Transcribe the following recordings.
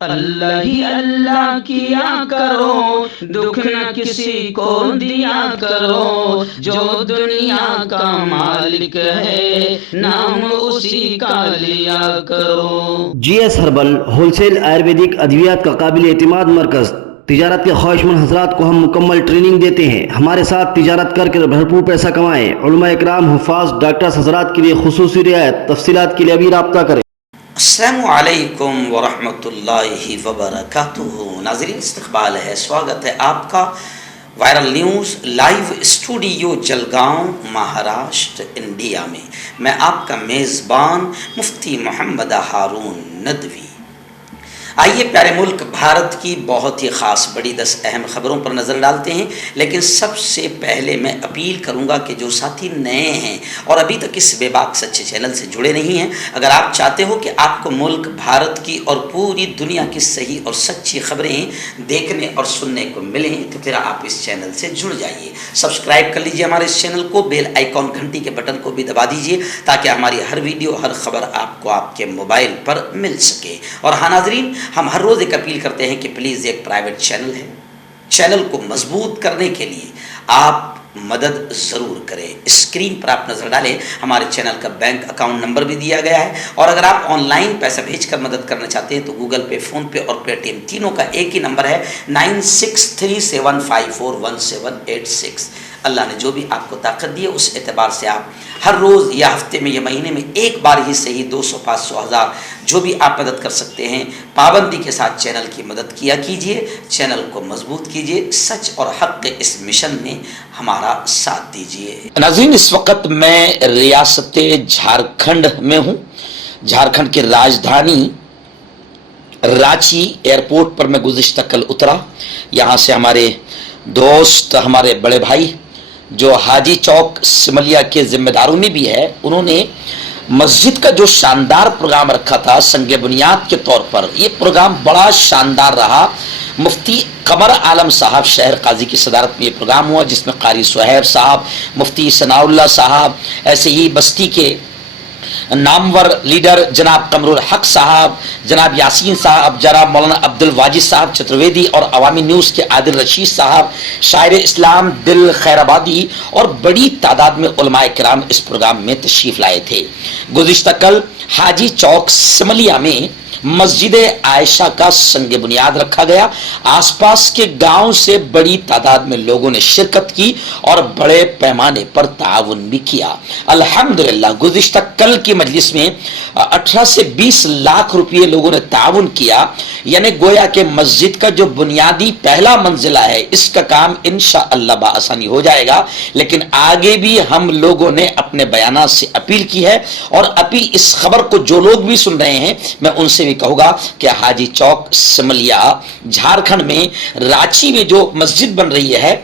اللہ ہی اللہ کیا کرو، دکھ نہ کسی کو دیا کرو، جو دنیا کا مالک ہے نام اسی کا لیا کرو۔ G S herbal wholesale Ayurvedic ادویات کا قابل اعتماد مرکز۔ تجارت کے خواہشمند حضرات کو ہم مکمل ٹریننگ دیتے ہیں۔ ہمارے ساتھ تجارت کر کے بھرپور پیسہ کمائیں۔ علماء اکرام، حفاظ، ڈاکٹرز حضرات کے لیے خصوصی رعایت۔ تفصیلات کے لیے ابھی رابطہ کریں۔ السلام علیکم ورحمۃ اللہ وبرکاتہ۔ ناظرین، استقبال ہے، سواگت ہے آپ کا viral news live studio Jalgaon, Maharashtra, India میں۔ میں آپ کا میزبان مفتی محمد ہارون ندوی۔ آئیے پیارے ملک بھارت کی بہت ہی خاص بڑی 10 اہم خبروں پر نظر ڈالتے ہیں، لیکن سب سے پہلے میں اپیل کروں گا کہ جو ساتھی نئے ہیں اور ابھی تک اس بے باک سچے چینل سے جڑے نہیں ہیں، اگر آپ چاہتے ہو کہ آپ کو ملک بھارت کی اور پوری دنیا کی صحیح اور سچی خبریں دیکھنے اور سننے کو ملیں، تو پھر آپ اس چینل سے جڑ جائیے۔ سبسکرائب کر لیجیے ہمارے اس چینل کو، بیل آئیکن گھنٹی کے بٹن کو بھی دبا دیجیے تاکہ ہماری ہر ویڈیو، ہر خبر آپ کو آپ کے موبائل پر مل سکے۔ اور ہاں ناظرین، ہم ہر روز ایک اپیل کرتے ہیں کہ پلیز ایک پرائیویٹ چینل ہے، چینل کو مضبوط کرنے کے لیے آپ مدد ضرور کریں۔ اسکرین پر آپ نظر ڈالیں، ہمارے چینل کا بینک اکاؤنٹ نمبر بھی دیا گیا ہے، اور اگر آپ آن لائن پیسہ بھیج کر مدد کرنا چاہتے ہیں تو گوگل پے، فون پے اور پے ٹی ایم تینوں کا ایک ہی نمبر ہے 9637541786۔ اللہ نے جو بھی آپ کو طاقت دی ہے اس اعتبار سے آپ ہر روز یا ہفتے میں یا مہینے میں ایک بار ہی صحیح 200، 500، 1000 جو بھی آپ مدد کر سکتے ہیں، پابندی کے ساتھ چینل کی مدد کیا کیجیے، چینل کو مضبوط کیجیے، سچ اور حق کے اس مشن میں ہمارا ساتھ دیجیے۔ ناظرین، اس وقت میں ریاست جھارکھنڈ میں ہوں۔ جھارکھنڈ کی راجدھانی رانچی ایئرپورٹ پر میں گزشتہ کل اترا۔ یہاں سے ہمارے دوست، ہمارے بڑے بھائی جو حاجی چوک سملیا کے ذمہ داروں میں بھی ہے، انہوں نے مسجد کا جو شاندار پروگرام رکھا تھا سنگ بنیاد کے طور پر، یہ پروگرام بڑا شاندار رہا۔ مفتی قمر عالم صاحب شہر قاضی کی صدارت میں یہ پروگرام ہوا، جس میں قاری سہیب صاحب، مفتی ثناء اللہ صاحب، ایسے ہی بستی کے نامور لیڈر جناب قمر الحق صاحب، جناب یاسین صاحب، جناب مولانا عبد الواجد صاحب چترویدی، اور عوامی نیوز کے عادل رشید صاحب، شاعر اسلام دل خیر آبادی، اور بڑی تعداد میں علماء کرام اس پروگرام میں تشریف لائے تھے۔ گزشتہ کل حاجی چوک سملیا میں مسجد عائشہ کا سنگ بنیاد رکھا گیا۔ آس پاس کے گاؤں سے بڑی تعداد میں لوگوں نے شرکت کی اور بڑے پیمانے پر تعاون بھی کیا۔ الحمدللہ گزشتہ کل کی مجلس میں 18 سے 20 لاکھ روپئے لوگوں نے تعاون کیا، یعنی گویا کہ مسجد کا جو بنیادی پہلا منزلہ ہے اس کا کام انشاءاللہ بآسانی ہو جائے گا، لیکن آگے بھی ہم لوگوں نے اپنے بیانات سے اپیل کی ہے، اور ابھی اس خبر کو جو لوگ بھی سن رہے ہیں میں ان سے بھی کہوں گا کہ حاجی چوک سملیا جھارکھنڈ میں رانچی میں جو مسجد بن رہی ہے،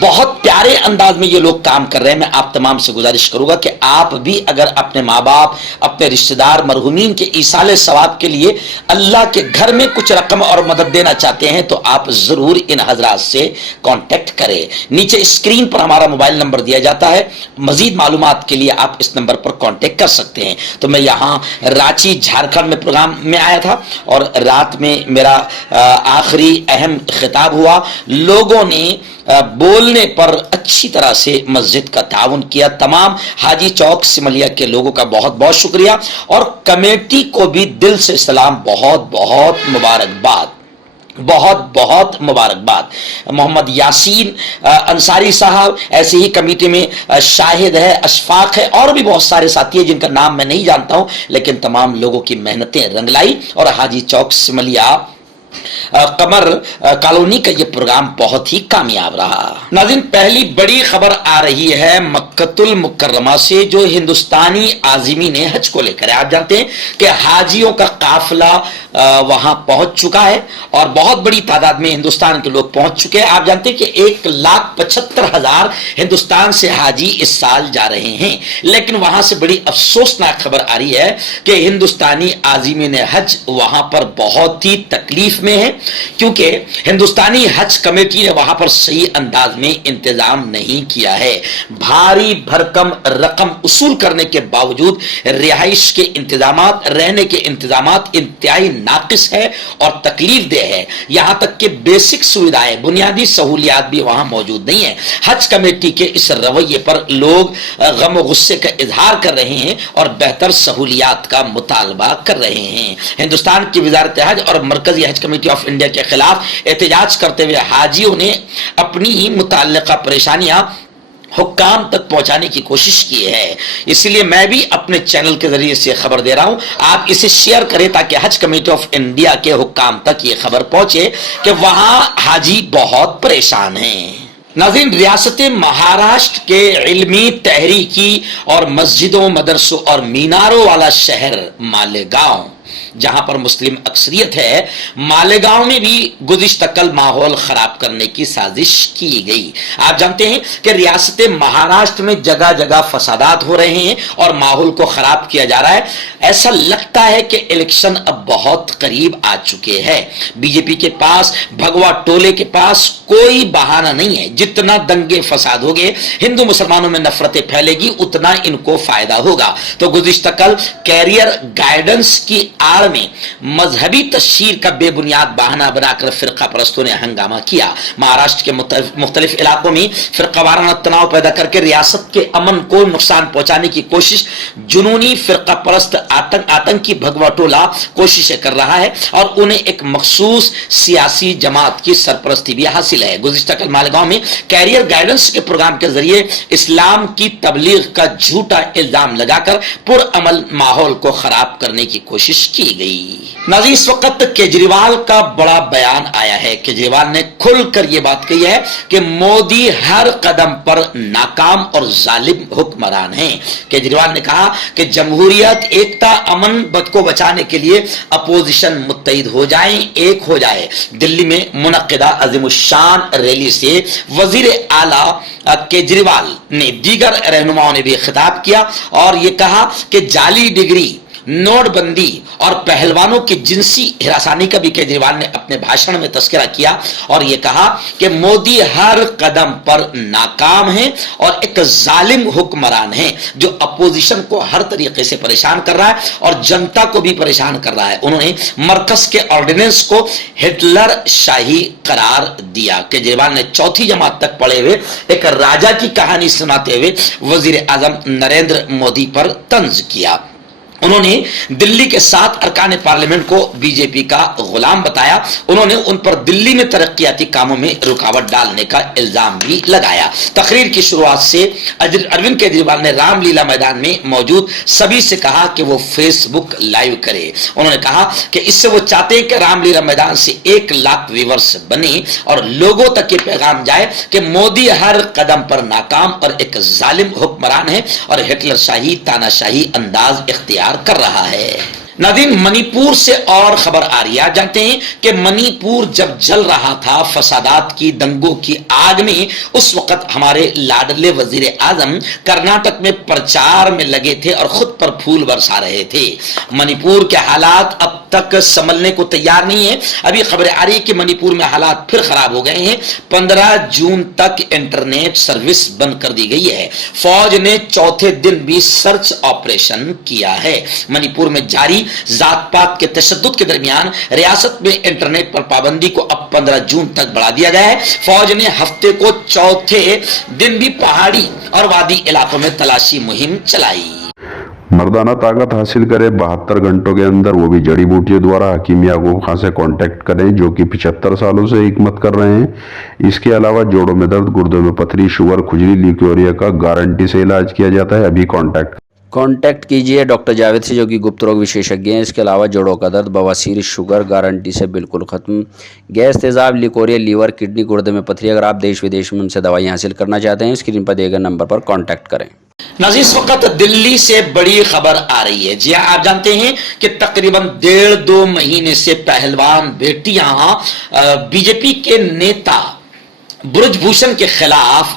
بہت پیارے انداز میں یہ لوگ کام کر رہے ہیں۔ میں آپ تمام سے گزارش کروں گا کہ آپ بھی اگر اپنے ماں باپ، اپنے رشتہ دار مرحومین کے ایصال ثواب کے لیے اللہ کے گھر میں کچھ رقم اور مدد دینا چاہتے ہیں تو آپ ضرور ان حضرات سے کانٹیکٹ کریں۔ نیچے اسکرین پر ہمارا موبائل نمبر دیا جاتا ہے، مزید معلومات کے لیے آپ اس نمبر پر کانٹیکٹ کر سکتے ہیں۔ تو میں یہاں رانچی جھارکھنڈ میں پروگرام میں آیا تھا، اور رات میں میرا آخری اہم خطاب ہوا۔ لوگوں نے بولنے پر اچھی طرح سے مسجد کا تعاون کیا۔ تمام حاجی چوک سملیا کے لوگوں کا بہت بہت شکریہ، اور کمیٹی کو بھی دل سے سلام، بہت بہت مبارکباد، بہت بہت مبارکباد۔ محمد یاسین انصاری صاحب ایسے ہی کمیٹی میں شاہد ہے، اشفاق ہے، اور بھی بہت سارے ساتھی ہیں جن کا نام میں نہیں جانتا ہوں، لیکن تمام لوگوں کی محنتیں رنگ لائی، اور حاجی چوک سملیا قمر کالونی کا یہ پروگرام بہت ہی کامیاب رہا۔ ناظرین، پہلی بڑی خبر آ رہی ہے مکۃ المکرمہ سے، جو ہندوستانی عازمین حج کو لے کر ہے۔ آپ جانتے ہیں کہ حاجیوں کا قافلہ وہاں پہنچ چکا ہے، اور بہت بڑی تعداد میں ہندوستان کے لوگ پہنچ چکے ہیں۔ آپ جانتے ہیں کہ 1,75,000 ہندوستان سے حاجی اس سال جا رہے ہیں، لیکن وہاں سے بڑی افسوسناک خبر آ رہی ہے کہ ہندوستانی عازمین حج وہاں پر بہت ہی تکلیف تکلیف میں ہے کیونکہ ہندوستانی حج کمیٹی نے وہاں پر صحیح انداز میں انتظام نہیں کیا ہے. بھاری بھرکم رقم وصول کرنے کے باوجود رہائش کے انتظامات، رہنے کے انتظامات انتہائی ناقص ہے اور تکلیف دہ ہے. یہاں تک کہ بیسک سویدھائیں، بنیادی سہولیات بھی وہاں موجود نہیں ہیں. حج کمیٹی کے اس رویے پر لوگ غم و غصے کا اظہار کر رہے ہیں اور بہتر سہولیات کا مطالبہ کر رہے ہیں. ہندوستان کی وزارت حج اور مرکزی حج کمیٹی آف انڈیا کے خلاف احتجاج کرتے ہوئے حاجیوں نے اپنی متعلقہ پریشانیاں حکام تک پہنچانے کی کوشش کی ہے. اس لیے میں بھی اپنے چینل کے ذریعے سے خبر دے رہا ہوں، آپ اسے شیئر کریں تاکہ حج کمیٹی آف انڈیا کے حکام تک یہ خبر پہنچے کہ وہاں حاجی بہت پریشان ہیں. ناظرین، ریاست مہاراشٹر کے علمی، تحریکی اور مسجدوں، مدرسوں اور میناروں والا شہر مالیگاؤں، جہاں پر مسلم اکثریت ہے، مالیگاؤں میں بھی گزشتہ کل ماحول خراب کرنے کی سازش کی گئی. آپ جانتے ہیں کہ ریاست مہاراشٹر میں جگہ جگہ فسادات ہو رہے ہیں اور ماحول کو خراب کیا جا رہا ہے. ایسا لگتا ہے کہ الیکشن اب بہت قریب آ چکے ہیں. بی جے پی کے پاس، بھگوا ٹولے کے پاس کوئی بہانہ نہیں ہے. جتنا دنگے فساد ہوگے، ہندو مسلمانوں میں نفرتیں پھیلے گی، اتنا ان کو فائدہ ہوگا. تو گزشتہ کل کیریئر گائیڈنس کی آڑ میں مذہبی تشہیر کا بے بنیاد بہانہ بنا کر فرقہ پرستوں نے ہنگامہ کیا. مہاراشٹر کے مختلف علاقوں میں فرقہ وارانہ تناؤ پیدا کر کے ریاست کے امن کو نقصان پہنچانے کی کوشش جنونی فرقہ پرست آتنکی بھگوا ٹولہ کوششیں کر رہا ہے اور انہیں ایک مخصوص سیاسی جماعت کی سرپرستی بھی حاصل ہے. گزشتہ کل مالیگاؤں میں کیریئر گائیڈنس کے پروگرام کے ذریعے اسلام کی تبلیغ کا جھوٹا الزام لگا کر پرامن ماحول کو خراب کرنے کی کوشش کی گئی. ناظرین، اس وقت کیجریوال کا بڑا بیان آیا ہے. کیجریوال نے کھل کر یہ بات کہی ہے کہ مودی ہر قدم پر ناکام اور ظالم حکمران ہیں. کیجریوال نے کہا کہ جمہوریت، ایکتا، امن کو بچانے کے لیے اپوزیشن متحد ہو جائیں، ایک ہو جائے. دلی میں منعقدہ عظیم الشان ریلی سے وزیر اعلیٰ کیجریوال نے دیگر رہنماؤں نے بھی خطاب کیا اور یہ کہا کہ جعلی ڈگری، نوٹ بندی اور پہلوانوں کی جنسی ہراسانی کا بھی کیجریوال نے اپنے بھاشن میں تذکرہ کیا اور یہ کہا کہ مودی ہر قدم پر ناکام ہیں اور ایک ظالم حکمران ہیں جو اپوزیشن کو ہر طریقے سے پریشان کر رہا ہے اور جنتا کو بھی پریشان کر رہا ہے. انہوں نے مرکز کے آرڈیننس کو ہٹلر شاہی قرار دیا. کیجریوال نے چوتھی جماعت تک پڑھے ہوئے ایک راجا کی کہانی سناتے ہوئے وزیر اعظم نریندر مودی پر طنز کیا. انہوں نے دلی کے 7 ارکان پارلیمنٹ کو بی جے پی کا غلام بتایا. انہوں نے ان پر دلی میں ترقیاتی کاموں میں رکاوٹ ڈالنے کا الزام بھی لگایا. تقریر کی شروعات سے اروند کیجریوال نے رام لیلا میدان میں موجود سبھی سے کہا کہ وہ فیس بک لائیو کرے. انہوں نے کہا کہ اس سے وہ چاہتے ہیں کہ رام لیلا میدان سے 1 لاکھ ویورز بنے اور لوگوں تک یہ پیغام جائے کہ مودی ہر قدم پر ناکام اور ایک ظالم حکمران ہے اور ہٹلر شاہی، تانا شاہی انداز اختیار کر رہا ہے. ناظرین، منی پور سے اور خبر آ رہی ہے. آپ جانتے ہیں کہ منی پور جب جل رہا تھا فسادات کی، دنگوں کی آگ میں، اس وقت ہمارے لاڈلے وزیر اعظم کرناٹک میں پرچار میں لگے تھے اور خود پر پھول برسا رہے تھے. منی پور کے حالات اب تک سنبھلنے کو تیار نہیں ہے. ابھی خبریں آ رہی ہے کہ منی پور میں حالات پھر خراب ہو گئے ہیں. 15 جون تک انٹرنیٹ سروس بند کر دی گئی ہے. فوج نے چوتھے دن بھی سرچ آپریشن کیا ہے. منی پور میں جاری ذات پات کے تشدد کے درمیان ریاست میں انٹرنیٹ پر پابندی کو اب 15 جون تک بڑھا دیا گیا ہے. فوج نے ہفتے کو چوتھے دن بھی پہاڑی اور وادی علاقوں میں تلاشی مہم چلائی. مردانہ طاقت حاصل کرے 72 گھنٹوں کے اندر، وہ بھی جڑی بوٹیوں دوارا. حکیم یعقوب خان سے کانٹیکٹ کریں جو کہ 75 سالوں سے حکمت کر رہے ہیں. اس کے علاوہ جوڑوں میں درد، گردوں میں پتھری، شوگر، کھجلی، لیکوریا کا گارنٹی سے علاج کیا جاتا ہے. ابھی کانٹیکٹ کیجئے ڈاکٹر جاوید سے جو کہ گپت روگ وشیشجঞ ہیں. اس کے علاوہ جوڑوں کا درد، بواسیر، شوگر گارنٹی سے بالکل ختم. گیس، تیزاب، لیکوریا، لیور، کڈنی، گردے میں پتھری. اگر آپ دیش ودیش میں ان سے دوائیں حاصل کرنا چاہتے ہیں، اسکرین پر دیے گئے نمبر پر کانٹیکٹ کریں. ناظرین، اس وقت دلی سے بڑی خبر آ رہی ہے. جی ہاں، آپ جانتے ہیں کہ تقریباً 1.5-2 مہینے سے پہلوان بیٹیاں بی جے پی کے نیتا برج بھوشن کے خلاف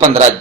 15